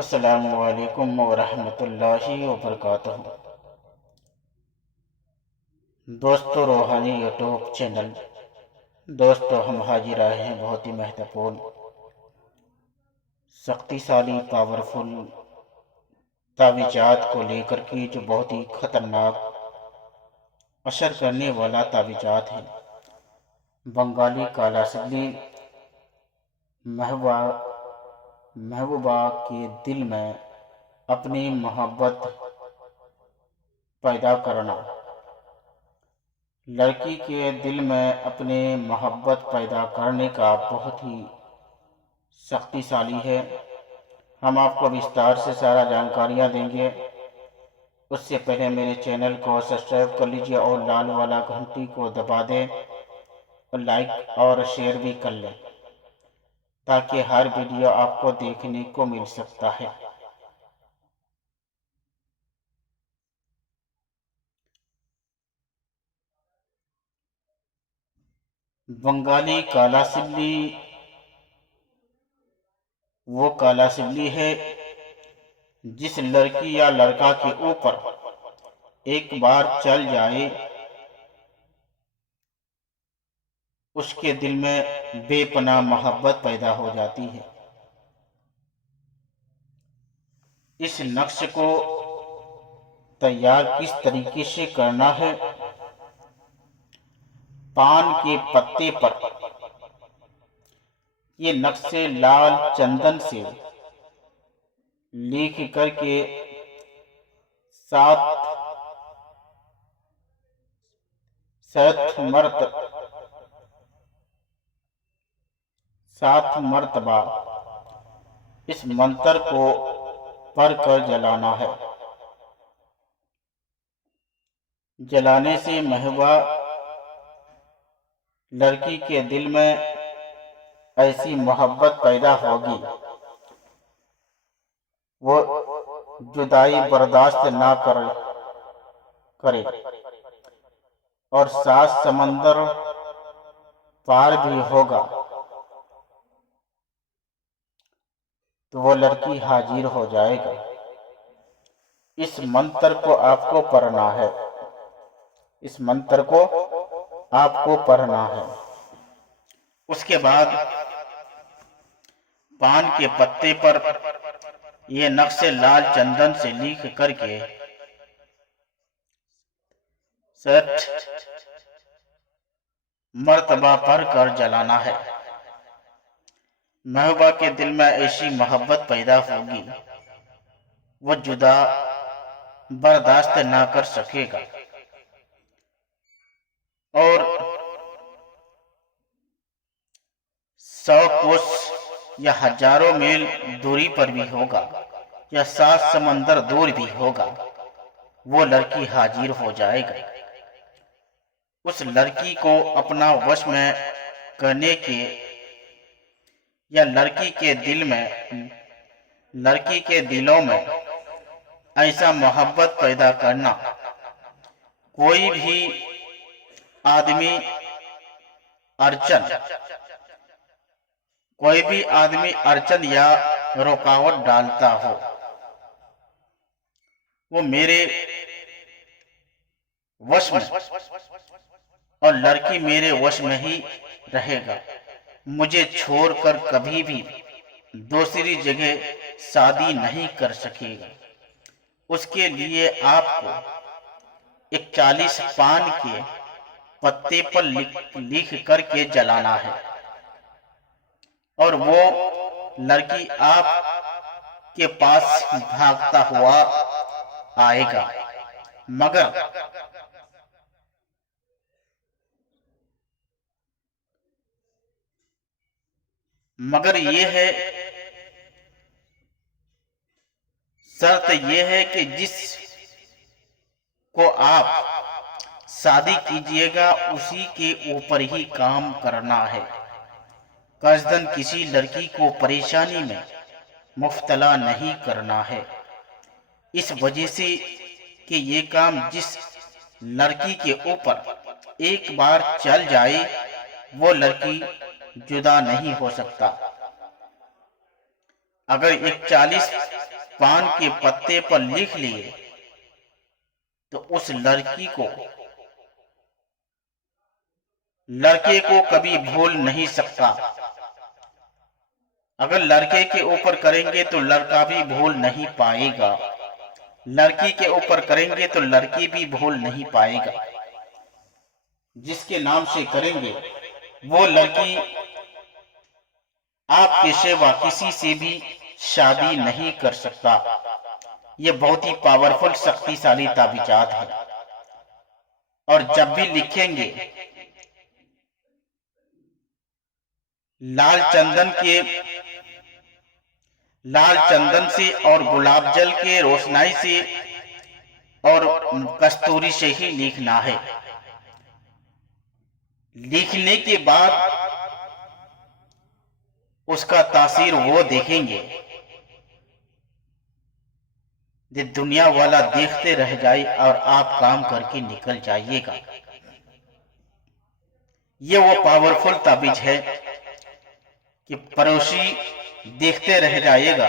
अस्सलामुअलैकुम वरहमतुल्लाहि वबरकातुहू। दोस्तों, रूहानी यूट्यूब चैनल। दोस्तों, हम हाजिर आए हैं बहुत ही महत्वपूर्ण, शक्तिशाली, पावरफुल तावीज़ात को लेकर के, जो बहुत ही खतरनाक असर करने वाला तावीज़ात है। बंगाली काला सिल्ली महबूबा महबूबा के दिल में अपनी मोहब्बत पैदा करना। लड़की के दिल में अपने मोहब्बत पैदा करने का बहुत ही शक्तिशाली है। हम आपको विस्तार से सारा जानकारियाँ देंगे। उससे पहले मेरे चैनल को सब्सक्राइब कर लीजिए और लाल वाला घंटी को दबा दें और लाइक और शेयर भी कर लें, ताकि हर वीडियो आपको देखने को मिल सकता है। बंगाली काला सिल्ली वो काला सिल्ली है जिस लड़की या लड़का के ऊपर एक बार चल जाए, उसके दिल में बेपनाह मोहब्बत पैदा हो जाती है। इस नक्श को तैयार किस तरीके से करना है? पान के पत्ते पर ये नक्शे लाल चंदन से लिख करके सात मर्तबा इस मंत्र को पढ़कर जलाना है। जलाने से महबूबा लड़की के दिल में ऐसी मोहब्बत पैदा होगी, वो जुदाई बर्दाश्त ना करे और 7 समंदर पार भी होगा तो वो लड़की हाजिर हो जाएगा। इस मंत्र को आपको पढ़ना है। इस मंत्र को आपको पढ़ना है। उसके बाद पान के पत्ते पर ये नक्शे लाल चंदन से लिख करके 7 मर्तबा पढ़कर जलाना है। महबूबा के दिल में ऐसी मोहब्बत पैदा होगी, वो जुदा बर्दाश्त ना कर सकेगा और 100 कोस या हजारों मील दूरी पर भी होगा या 7 समंदर दूर भी होगा, वो लड़की हाजिर हो जाएगा। उस लड़की को अपना वश में करने के या लड़की के दिलों में ऐसा मोहब्बत पैदा करना, कोई भी आदमी अड़चन या रुकावट डालता हो, वो मेरे वश में और लड़की मेरे वश में ही रहेगा। मुझे छोड़कर कभी भी दूसरी जगह शादी नहीं कर सकेगा। उसके लिए आपको 41 पान के पत्ते पर लिख करके जलाना है और वो लड़की आप के पास भागता हुआ आएगा। मगर शर्त ये है कि जिस को आप शादी कीजिएगा उसी के ऊपर ही काम करना है। कसदन किसी लड़की को परेशानी में मुब्तला नहीं करना है। इस वजह से कि ये काम जिस लड़की के ऊपर एक बार चल जाए, वो लड़की जुदा नहीं हो सकता। अगर 41 पान के पत्ते पर लिख लिए तो उस लड़के को कभी भूल नहीं सकता। अगर लड़के के ऊपर करेंगे तो लड़का भी भूल नहीं पाएगा, लड़की के ऊपर करेंगे तो लड़की भी भूल नहीं पाएगा। जिसके नाम से करेंगे वो लड़की आपके सिवा किसी से भी शादी नहीं कर सकता। ये बहुत ही पावरफुल शक्तिशाली ताबीजात है। और जब भी लिखेंगे लाल चंदन से और गुलाब जल के रोशनाई से और कस्तूरी से ही लिखना है। लिखने के बाद उसका तासीर वो देखेंगे, ये दुनिया वाला देखते रह जाए और आप काम करके निकल जाइएगा। ये वो पावरफुल ताबीज है कि पड़ोसी देखते रह जाएगा,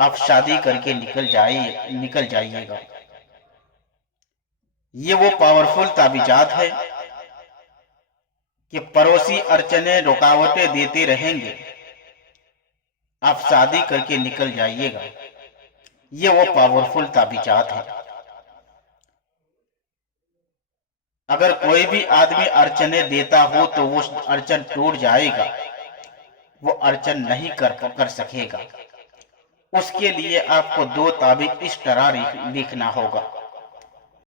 आप शादी करके निकल जाइएगा। ये वो पावरफुल ताबीजात है कि पड़ोसी अड़चने रुकावटें देते रहेंगे, आप शादी करके निकल जाइएगा। ये वो पावरफुल ताबीजात है। अगर कोई भी आदमी अड़चने देता हो तो वो अड़चन टूट जाएगा, वो अड़चन नहीं कर सकेगा। उसके लिए आपको 2 ताबीज इस तरह लिखना होगा।